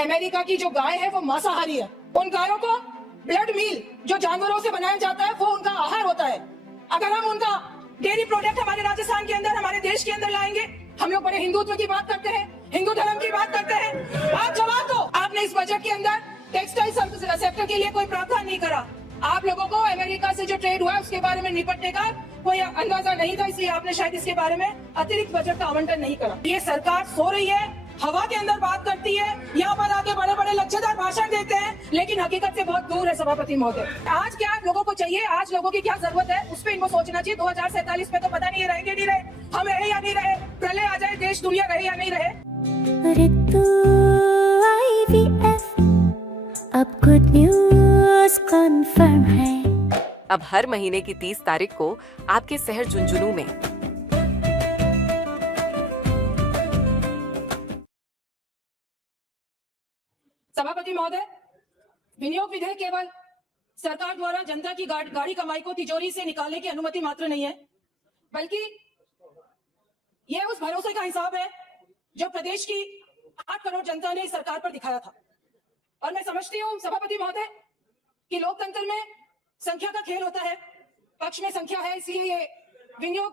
America की जो गाय है वो मांसाहारी है। उन गायों को ब्लड मील जो जानवरों से बनाया जाता है वो उनका आहार होता है। अगर हम उनका डेयरी प्रोडक्ट हमारे राजस्थान के अंदर, हमारे देश के अंदर लाएंगे, हम लोग बड़े हिंदुत्व की बात करते हैं, हिंदू धर्म की बात करते हैं। आप जवाब दो, आपने इस बजट के अंदर टेक्सटाइल सेक्टर के लिए कोई प्रावधान नहीं करा। आप लोगों को अमेरिका से जो ट्रेड हुआ है उसके बारे में निपटने का कोई अंदाजा नहीं था, इसलिए आपने शायद इसके बारे में अतिरिक्त बजट का आवंटन नहीं करा। ये सरकार सो रही है, हवा के अंदर बात करती है, यहाँ पर आके बड़े बड़े लज्जेदार भाषण देते हैं, लेकिन हकीकत से बहुत दूर है। सभापति महोदय, आज क्या लोगों को चाहिए, आज लोगों की क्या जरूरत है, उस पर इनको सोचना चाहिए। 2047 में तो पता नहीं रहेंगे नहीं रहे, हम रहे या नहीं रहे, प्रलय आ जाए, देश दुनिया रहे या नहीं रहे। अब गुड न्यूज़ कन्फर्म है। अब हर महीने की 30 तारीख को आपके शहर झुंझुनू में सभापति महोदय, विनियोग विधेयक केवल सरकार द्वारा जनता की गाड़ी कमाई को तिजोरी से निकालने की अनुमति मात्र नहीं है, बल्कि यह उस भरोसे का हिसाब है जो प्रदेश की 8 करोड़ जनता ने इस सरकार पर दिखाया था। और मैं समझती हूँ सभापति महोदय कि लोकतंत्र में संख्या का खेल होता है, पक्ष में संख्या है, इसलिए ये विनियोग।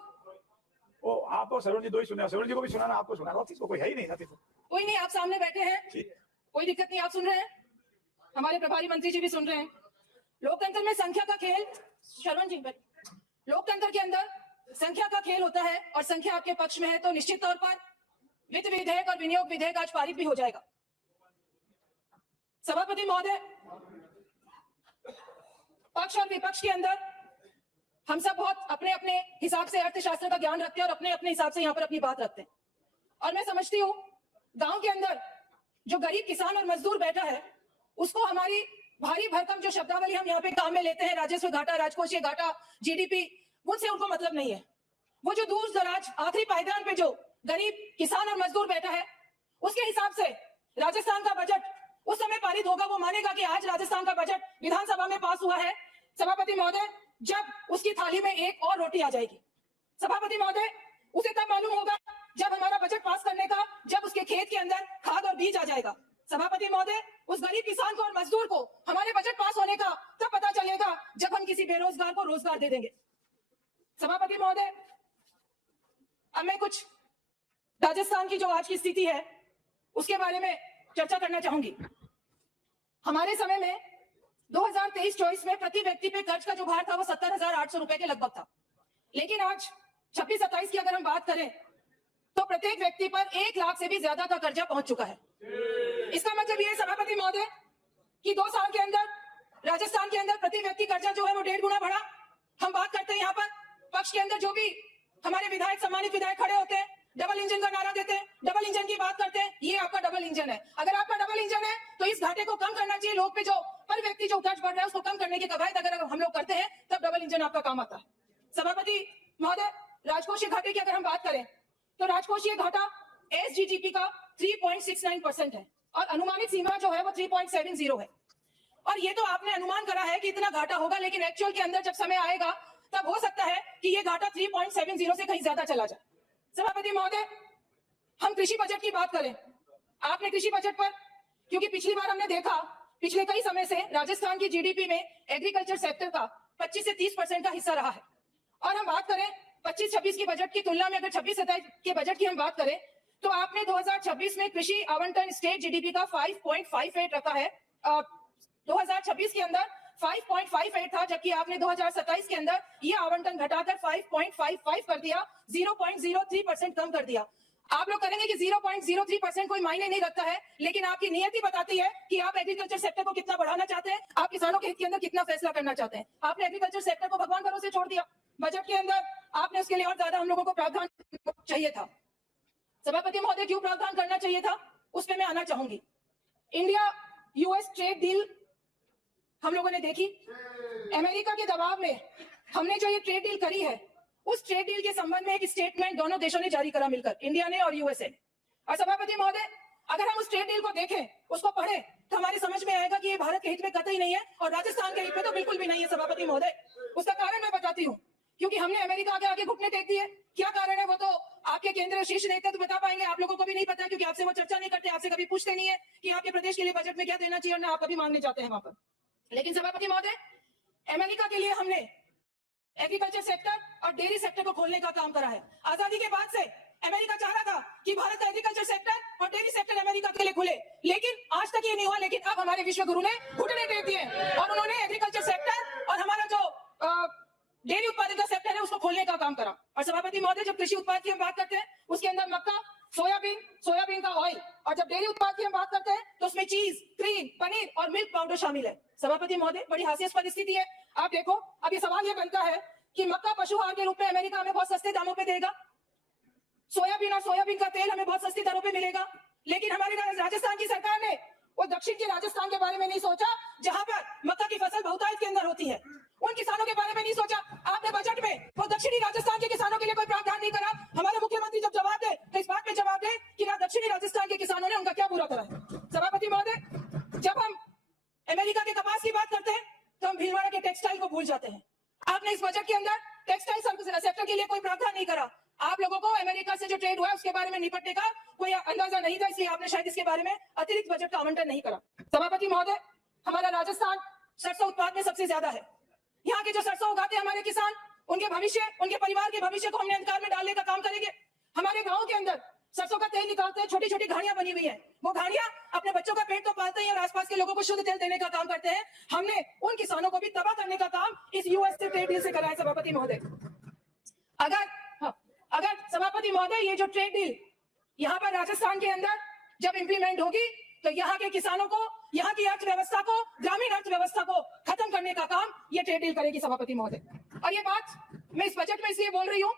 ओ आपको सरोज जी दो ही सुना, सरोज जी को भी सुनाना, आपको सुनाना, किसको कोई है ही नहीं ना। कोई नहीं, आप सामने बैठे हैं, कोई दिक्कत नहीं, आप सुन रहे हैं, हमारे प्रभारी मंत्री जी भी सुन रहे हैं। लोकतंत्र में संख्या का खेल, शरवण जी, लोकतंत्र के अंदर संख्या का खेल होता है और संख्या आपके पक्ष में है तो निश्चित तौर पर वित्त विधेयक और विनियोग विधेयक आज पारित भी हो जाएगा। सभापति महोदय, पक्ष और विपक्ष के अंदर हम सब बहुत अपने अपने हिसाब से अर्थशास्त्र का ज्ञान रखते हैं और अपने अपने हिसाब से यहाँ पर अपनी बात रखते हैं। और मैं समझती हूँ गांव के अंदर जो गरीब किसान और मजदूर बैठा है उसको हमारी भारी भरकम जो शब्दावली हम यहाँ पे काम में लेते हैं, राजस्व घाटा, राजकोषीय घाटा, जीडीपी, उनसे उनको मतलब नहीं है। वो जो दूर दराज आखिरी पायदान पे जो गरीब किसान और मजदूर बैठा है उसके हिसाब से राजस्थान का बजट उस समय पारित होगा, वो मानेगा कि आज राजस्थान का बजट विधानसभा में पास हुआ है। सभापति महोदय, जब उसकी थाली में एक और रोटी आ जाएगी, सभापति महोदय, उसे तब मालूम होगा जब हमारा बजट पास करने का, जब उसके खेत के अंदर खाद और बीज आ जाएगा। सभापति महोदय, उस गरीब किसान को और मजदूर को हमारे बजट पास होने का तब पता चलेगा जब हम किसी बेरोजगार को रोजगार दे देंगे। सभापति महोदय, अब मैं कुछ राजस्थान की जो आज की स्थिति है उसके बारे में चर्चा करना चाहूंगी। हमारे समय में 2023-24 में प्रति व्यक्ति पे कर्ज का जो भार था वो 70,800 रुपए के लगभग था, लेकिन आज 26-27 की अगर हम बात करें तो प्रत्येक व्यक्ति पर 1 लाख से भी ज्यादा का कर्जा पहुंच चुका है। इसका मतलब ये सभापति महोदय कि 2 साल के अंदर राजस्थान के अंदर प्रति व्यक्ति कर्जा जो है वो 1.5 गुना बढ़ा। हम बात करते हैं यहाँ पर पक्ष के अंदर जो भी हमारे विधायक, सम्मानित विधायक खड़े होते हैं, डबल इंजन का नारा देते हैं, डबल इंजन की बात करते हैं, ये आपका डबल इंजन है। अगर आपका डबल इंजन है तो इस घाटे को कम करना चाहिए। लोग पे जो पर व्यक्ति जो कर्ज बढ़ रहा है उसको कम करने की कवायद अगर हम लोग करते हैं तब डबल इंजन आपका काम आता है। सभापति महोदय, राजकोषीय घाटे की अगर हम बात करें तो राजकोषीय घाटा एसजीजीपी का 3.69% है और अनुमानित सीमा जो है वो 3.70 है। और ये तो आपने अनुमान करा है कि इतना घाटा होगा, लेकिन एक्चुअल के अंदर जब समय आएगा तब हो सकता है कि ये घाटा 3.70 से कहीं ज्यादा चला जाए। सभापति महोदय, हम कृषि बजट की बात करें, आपने कृषि बजट पर, क्योंकि पिछली बार हमने देखा पिछले कई समय से राजस्थान की जीडीपी में एग्रीकल्चर सेक्टर का 25 से 30% का हिस्सा रहा है। और हम बात करें 25-26 की बजट की तुलना में, अगर 26-27 के बजट की हम बात करें तो आपने 2026 में कृषि आवंटन स्टेट जीडीपी का 5.58 रखा है। 2026 के अंदर 5.58 था, जबकि आपने 2027 के अंदर ये आवंटन घटाकर 5.55 कर दिया, 0.03% कम कर दिया। आप लोग करेंगे कि 0.03% कोई मायने नहीं रखता है, लेकिन आपकी नियति बताती है कि आप एग्रीकल्चर सेक्टर को कितना बढ़ाना चाहते हैं, आप किसानों के हित के अंदर कितना फैसला करना चाहते हैं। आपने एग्रीकल्चर सेक्टर को भगवान भरोसे छोड़ दिया। बजट के अंदर आपने उसके लिए और ज्यादा हम लोगों को प्रावधान चाहिए था। सभापति महोदय, क्यों प्रावधान करना चाहिए था उस पर मैं आना चाहूंगी। इंडिया यूएस ट्रेड डील हम लोगों ने देखी, अमेरिका के दबाव में हमने जो ये ट्रेड डील करी है उस ट्रेड डील के संबंध में एक स्टेटमेंट दोनों देशों ने जारी करा मिलकर, इंडिया ने और यूएसए। और सभापति महोदय, अगर हम उस ट्रेड डील को देखें, उसको पढ़ें, तो हमारे समझ में आएगा कि ये भारत के हित में कतई नहीं है और राजस्थान के हित में तो बिल्कुल भी नहीं है। सभापति महोदय, उसका कारण मैं बताती हूँ। क्योंकि हमने अमेरिका के आगे घुटने टेक दिए। क्या कारण है वो तो आपके केंद्रीय शीर्ष नेता तो बता पाएंगे, आप लोगों को भी नहीं पता, क्योंकि आपसे वो चर्चा नहीं करते, आपसे कभी पूछते नहीं है कि आपके प्रदेश के लिए बजट में क्या देना चाहिए, और ना आप कभी मांगने जाते हैं वहां पर। लेकिन सभापति महोदय, अमेरिका के लिए हमने एग्रीकल्चर सेक्टर और डेयरी सेक्टर को खोलने का काम करा है। आजादी के बाद से अमेरिका चाह रहा था कि भारत का एग्रीकल्चर सेक्टर और डेयरी सेक्टर अमेरिका के लिए खुले, लेकिन आज तक ये नहीं हुआ। लेकिन अब हमारे विश्व गुरु ने घुटने टेक दिए और उन्होंने एग्रीकल्चर सेक्टर और हमारा जो डेयरी उत्पादन का सेक्टर है उसको खोलने का काम करा। और सभापति महोदय, जब कृषि उत्पाद की हम बात करते हैं उसके अंदर मक्का, सोयाबीन का ऑयल, और जब डेयरी उत्पाद की हम बात करते हैं तो उसमें चीज, क्रीम, पनीर और मिल्क पाउडर शामिल है। सभापति महोदय, बड़ी हास्यास्पद स्थिति है। आप देखो, अब ये सवाल ये बनता है कि मक्का पशु आहार के रूप में अमेरिका हमें बहुत सस्ते दामों पे देगा, सोयाबीन और सोयाबीन का तेल हमें बहुत सस्ती दरों पे मिलेगा, लेकिन हमारी राजस्थान की सरकार ने वो दक्षिण के राजस्थान के बारे में नहीं सोचा जहां पर मक्का की फसल बहुतायत के अंदर होती है, उन किसानों के बारे में नहीं सोचा। आपने बजट में वो दक्षिणी राजस्थान के किसानों के लिए कोई प्रावधान नहीं करा। हमारे मुख्यमंत्री जब जवाब दे तो इस बात में जवाब दे कि दक्षिणी राजस्थान के किसानों ने उनका क्या बुरा करा है। सभापति महोदय, जब हम अमेरिका के कपास की बात करते हैं तो हम भीलवाड़ा के टेक्सटाइल को भूल जाते हैं। आपने इस बजट के अंदर टेक्सटाइल सेक्टर के लिए कोई प्रावधान नहीं करा। आप लोगों को अमेरिका से जो ट्रेड हुआ है उसके बारे में निपटने का कोई अंदाजा नहीं था, इसलिए आपने शायद इसके बारे में अतिरिक्त बजट का आवंटन नहीं करा। सभापति महोदय, हमारा राजस्थान सरसों उत्पाद में सबसे ज्यादा है। यहाँ के जो सरसों उगाते हैं हमारे किसान, उनके भविष्य, उनके परिवार के भविष्य को हमने अंधकार में डालने का काम करेंगे। हमारे गाँव के अंदर सरसों का तेल निकालते हैं, छोटी छोटी घाड़ियां बनी हुई है, वो घाड़ियां अपने बच्चों का पेट तो पालते हैं और आसपास के लोगों को शुद्ध तेल देने का काम करते हैं। हमने उन किसानों को भी तबाह करने का काम इस यूएस से ट्रेड डील से करा है। सभापति महोदय, अगर सभापति महोदय, ये जो ट्रेड डील यहाँ पर राजस्थान के अंदर जब इंप्लीमेंट होगी तो यहाँ के किसानों को, यहाँ की अर्थव्यवस्था को, ग्रामीण अर्थव्यवस्था को खत्म करने का काम ये ट्रेड डील करेगी। सभापति महोदय, और ये बात मैं इस बजट में इसलिए बोल रही हूँ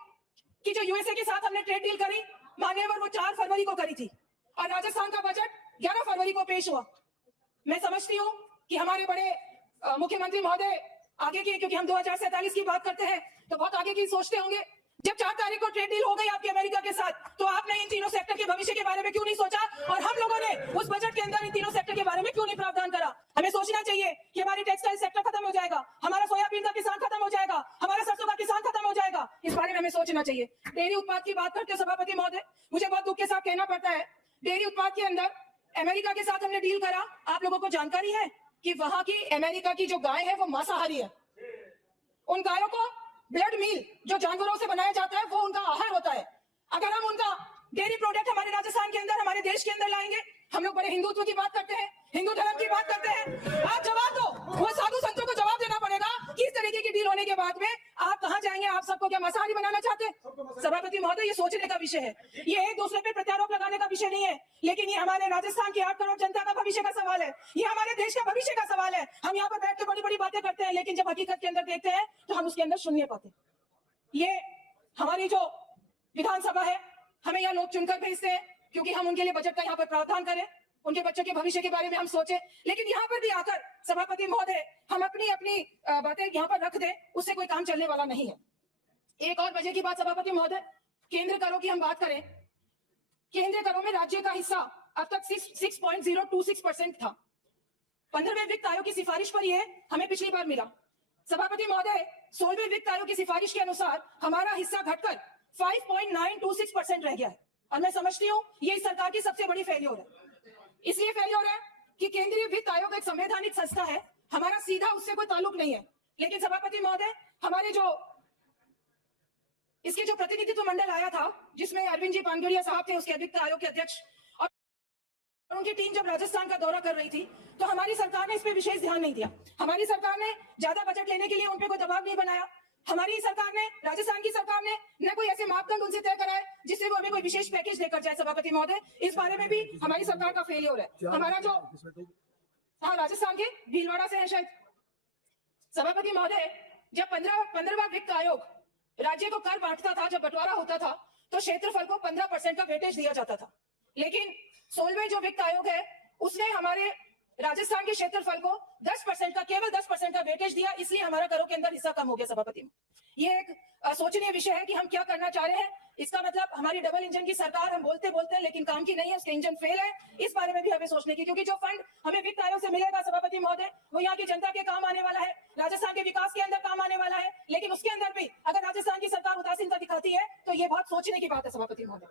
कि जो यूएसए के साथ हमने ट्रेड डील करी, मान्यवर वो 4 फरवरी को करी थी और राजस्थान का बजट 11 फरवरी को पेश हुआ। मैं समझती हूँ कि हमारे बड़े मुख्यमंत्री महोदय आगे की, क्योंकि हम 2047 की बात करते हैं तो बहुत आगे की सोचते होंगे। जब 4 तारीख को ट्रेड डील हो गई आपकी अमेरिका के साथ, तो आपने इन तीनों सेक्टर के भविष्य के बारे में क्यों नहीं सोचा, और हम लोगों ने उस बजट के अंदर इन तीनों सेक्टर के बारे में क्यों नहीं प्रावधान करा। हमें सोचना चाहिए कि हमारी टेक्सटाइल सेक्टर खत्म हो जाएगा, हमारा सोयाबीन का किसान खत्म हो जाएगा, हमारा सरसों का किसान खत्म हो जाएगा, इस बारे में हमें सोचना चाहिए। डेयरी उत्पाद की बात करते सभापति महोदय, मुझे बहुत दुख के साथ कहना पड़ता है, डेयरी उत्पाद के अंदर अमेरिका के साथ हमने डील करा। आप लोगों को जानकारी है कि वहां की अमेरिका की जो गाय है वो मांसाहारी है। उन गायों को ब्लड मील जो जानवरों से बनाया जाता है वो उनका आहार होता है। अगर हम उनका डेयरी प्रोडक्ट हमारे राजस्थान के अंदर, हमारे देश के अंदर लाएंगे, हम लोग बड़े हिंदुत्व की बात करते हैं, हिंदू धर्म की बात करते हैं, आप जवाब दो, वो साधु संतों को जवाब देना पड़ेगा कि इस तरीके की डील होने के बाद में आप कहां जाएंगे। आप सबको क्या मांसाहारी बनाना चाहते हैं? सभापति महोदय, ये सोचने का विषय है, ये एक दूसरे पे प्रत्यारोप लगाने का विषय नहीं है, लेकिन ये हमारे राजस्थान की 8 करोड़ जनता का भविष्य का सवाल है, ये हमारे देश का भविष्य का सवाल है। हम यहाँ पर बैठ के बड़ी बड़ी बातें करते हैं, लेकिन जब हकीकत के अंदर देखते हैं तो हम उसके अंदर सुन नहीं पाते। ये हमारी जो विधानसभा है, हमें यहाँ लोग चुनकर भेजते हैं क्योंकि हम उनके लिए बजट का यहाँ पर प्रावधान करें, उनके बच्चों के भविष्य के बारे में हम सोचें, लेकिन यहाँ पर भी आकर सभापति महोदय हम अपनी अपनी बातें यहाँ पर रख दें, उससे कोई काम चलने वाला नहीं है। एक और वजह की बात सभापति महोदय, केंद्र करों की हम बात करें, केंद्रीय करों में राज्य का हिस्सा अब तक 6.026% था। 15वें वित्त आयोग की सिफारिश पर यह हमें पिछली बार मिला। सभापति महोदय, 16वें वित्त आयोग की सिफारिश के अनुसार हमारा हिस्सा घटकर 5.926% रह गया है, और मैं समझती हूँ ये इस सरकार की सबसे बड़ी फेल्योर है। इसलिए फेल्योर है कि केंद्रीय वित्त आयोग एक संवैधानिक संस्था है, हमारा सीधा उससे कोई ताल्लुक नहीं है, लेकिन सभापति महोदय हमारे जो इसके जो प्रतिनिधित्व मंडल आया था, जिसमें अरविंद जी पानगढ़िया साहब थे उसके वित्त आयोग के अध्यक्ष, और उनकी टीम जब राजस्थान का दौरा कर रही थी तो हमारी सरकार ने इस पे विशेष ध्यान नहीं दिया। हमारी सरकार ने ज्यादा बजट लेने के लिए उन पे कोई दबाव नहीं बनाया। हमारी सरकार ने, राजस्थान की सरकार ने न कोई ऐसे मापदंड उनसे तय कराए जिससे वो हमें कोई विशेष पैकेज देकर जाए। सभापति महोदय, इस बारे में भी हमारी सरकार का फेलियर है। हमारा जो राजस्थान के भीलवाड़ा से है शायद। सभापति महोदय, जब 15वां वित्त आयोग राज्य को कर बांटता था, जब बंटवारा होता था, तो क्षेत्रफल को 15% का वेटेज दिया जाता था, लेकिन 16वें जो वित्त आयोग है उसने हमारे राजस्थान के क्षेत्रफल को 10% का, केवल 10% का वेटेज दिया, इसलिए हमारा करों के अंदर हिस्सा कम हो गया। सभापति, ये एक सोचनीय विषय है कि हम क्या करना चाह रहे हैं। इसका मतलब हमारी डबल इंजन की सरकार हम बोलते बोलते हैं लेकिन काम की नहीं है, उसके इंजन फेल है। इस बारे में भी हमें सोचने की, क्योंकि जो फंड हमें वित्त आयोग से मिलेगा सभापति महोदय, वो यहाँ की जनता के काम आने वाला है, राजस्थान के विकास के अंदर काम आने वाला है। लेकिन उसके अंदर भी अगर राजस्थान की सरकार उदासीनता दिखाती है तो ये बहुत सोचने की बात है सभापति महोदय।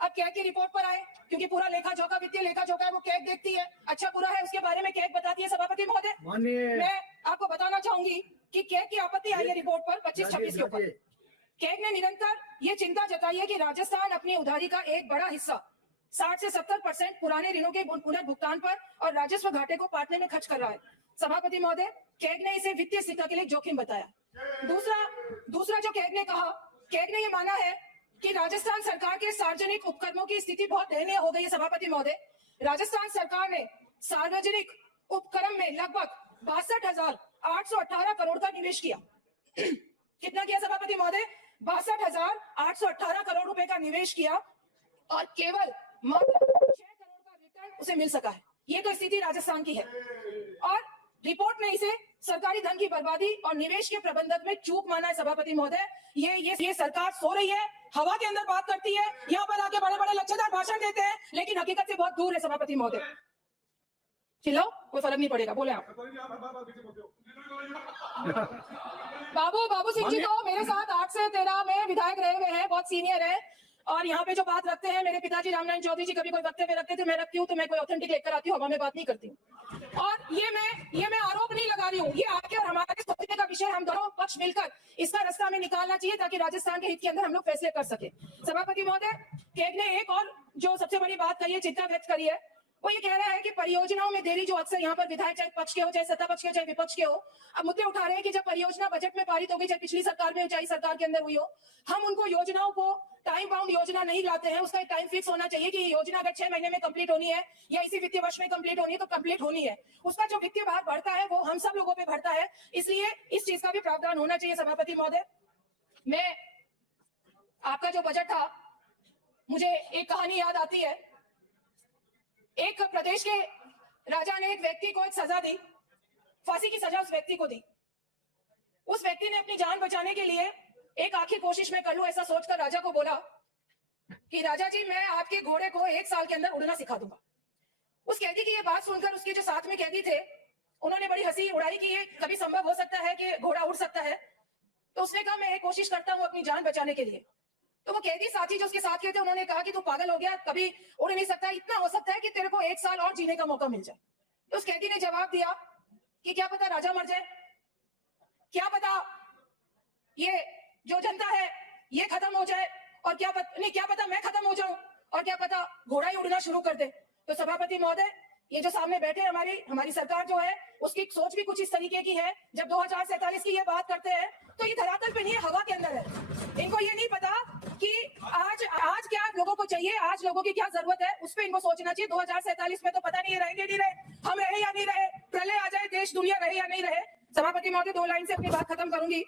अब कैग की रिपोर्ट पर आए, क्योंकि पूरा लेखा जोखा, वित्तीय लेखा जोखा है वो कैग देखती है, अच्छा बुरा है उसके बारे में कैग बताती है सभापति महोदय। मैं आपको बताना चाहूंगी कि कैग की आपत्ति आई है रिपोर्ट पर 25-26 के ऊपर। कैग ने निरंतर ये चिंता जताई है कि राजस्थान अपनी उधारी का एक बड़ा हिस्सा 60 से 70% पुराने ऋणों के पुनर्भुगतान पर और राजस्व घाटे को पाटने में खर्च कर रहा है। सभापति महोदय, कैग ने इसे वित्तीय स्थिरता के लिए जोखिम बताया। दूसरा जो कैग ने कहा, कैग ने ये माना है कि राजस्थान सरकार के सार्वजनिक उपक्रमों की स्थिति बहुत दयनीय हो गई है सभापति महोदय। राजस्थान सरकार ने सार्वजनिक उपक्रम में लगभग 62,818 करोड़ का निवेश किया। कितना किया सभापति महोदय? 62,818 करोड़ रुपए का निवेश किया और केवल मात्र 6 करोड़ का रिटर्न उसे मिल सका है। ये तो स्थिति राजस्थान की है। और रिपोर्ट ने इसे सरकारी धन की बर्बादी और निवेश के प्रबंधन में चूक माना है सभापति महोदय। ये सरकार सो रही है, हवा के अंदर बात करती है, यहाँ पर आके बड़े बड़े लच्छेदार भाषण देते हैं, लेकिन हकीकत से बहुत दूर है सभापति महोदय। चिल्लाओ, कोई फर्क नहीं पड़ेगा, बोले आप। बाबू सिंह जी तो मेरे साथ 8 से 13 में विधायक रहे हुए हैं, बहुत सीनियर है, और यहाँ पे जो बात रखते हैं, मेरे पिताजी रामनारायण चौधरी जी कभी कोई वक्तव्य रखते थे, मैं रखती हूँ तो मैं कोई ऑथेंटिक लेकर आती हूँ, हवा में बात नहीं करती हूँ। और ये मैं आरोप नहीं लगा रही हूँ, ये आपके और हमारे सोचने का विषय, हम दोनों पक्ष मिलकर इसका रास्ता हमें निकालना चाहिए ताकि राजस्थान के हित के अंदर हम लोग फैसले कर सके। सभापति महोदय, कैग ने एक और जो सबसे बड़ी बात कही है, चिंता व्यक्त करी है, वो ये कह रहा है कि परियोजनाओं में देरी, जो अक्सर यहाँ पर विधायक चाहे पक्ष के हो, चाहे सत्ता पक्ष के हो, चाहे विपक्ष के हो, अब मुद्दे उठा रहे हैं कि जब परियोजना बजट में पारित होगी, चाहे पिछली सरकार में हो, चाहे सरकार के अंदर हुई हो, हम उनको योजनाओं को टाइम बाउंड योजना नहीं लाते हैं। उसका एक टाइम फिक्स होना चाहिए कि ये योजना अगर 6 महीने में कंप्लीट होनी है या इसी वित्तीय वर्ष में कंप्लीट होनी है तो कंप्लीट होनी है। उसका जो वित्तीय भार बढ़ता है वो हम सब लोगों पे बढ़ता है, इसलिए इस चीज का भी प्रावधान होना चाहिए सभापति महोदय। मैं आपका जो बजट था, मुझे एक कहानी याद आती है। एक प्रदेश के राजा ने एक व्यक्ति को एक सजा दी, फांसी की सजा उस व्यक्ति को दी। उस व्यक्ति ने अपनी जान बचाने के लिए एक आखिरी कोशिश में कर लूं ऐसा सोचकर राजा को बोला कि राजा जी, मैं आपके घोड़े को 1 साल के अंदर उड़ना सिखा दूंगा। उस कैदी की ये बात सुनकर उसके जो साथ में कैदी थे, उन्होंने बड़ी हंसी उड़ाई कि ये कभी संभव हो सकता है कि घोड़ा उड़ सकता है। तो उसने कहा, मैं एक कोशिश करता हूँ अपनी जान बचाने के लिए। तो वो कैदी साथी जो उसके साथ के थे, उन्होंने कहा कि तू पागल हो गया, कभी उड़ नहीं सकता, इतना हो सकता है कि तेरे को 1 साल और जीने का मौका मिल जाए। तो उस कैदी ने जवाब दिया कि क्या पता राजा मर जाए, क्या पता ये जो जनता है ये खत्म हो जाए, और क्या पता मैं खत्म हो जाऊं, और क्या पता घोड़ा ही उड़ना शुरू कर दे। तो सभापति महोदय, ये जो सामने बैठे हमारी सरकार जो है, उसकी सोच भी कुछ इस तरीके की है। जब 2047 की ये बात करते हैं तो ये धरातल पे नहीं है, हवा के अंदर है। इनको ये नहीं पता कि आज क्या लोगों को चाहिए, आज लोगों की क्या जरूरत है, उस पर इनको सोचना चाहिए। 2047 में तो पता नहीं रहेंगे नहीं रहे, हम रहे या नहीं रहे, प्रलय आ जाए, देश दुनिया रहे या नहीं रहे। सभापति महोदय, 2 लाइन से अपनी बात खत्म करूंगी।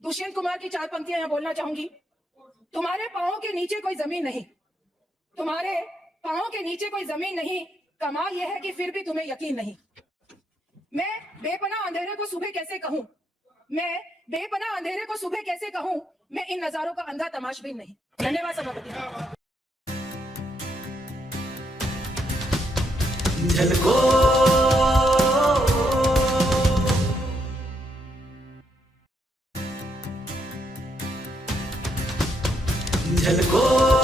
दुष्यंत कुमार की 4 पंक्तियां यहाँ बोलना चाहूंगी। तुम्हारे पांवों के नीचे कोई जमीन नहीं, तुम्हारे पांवों के नीचे कोई जमीन नहीं, कमाल यह है कि फिर भी तुम्हें यकीन नहीं। मैं बेपनाह अंधेरे को सुबह कैसे कहूं, मैं बेपनाह अंधेरे को सुबह कैसे कहूं, मैं इन नजारों का अंधा तमाशबीन नहीं। धन्यवाद सभापति। झलको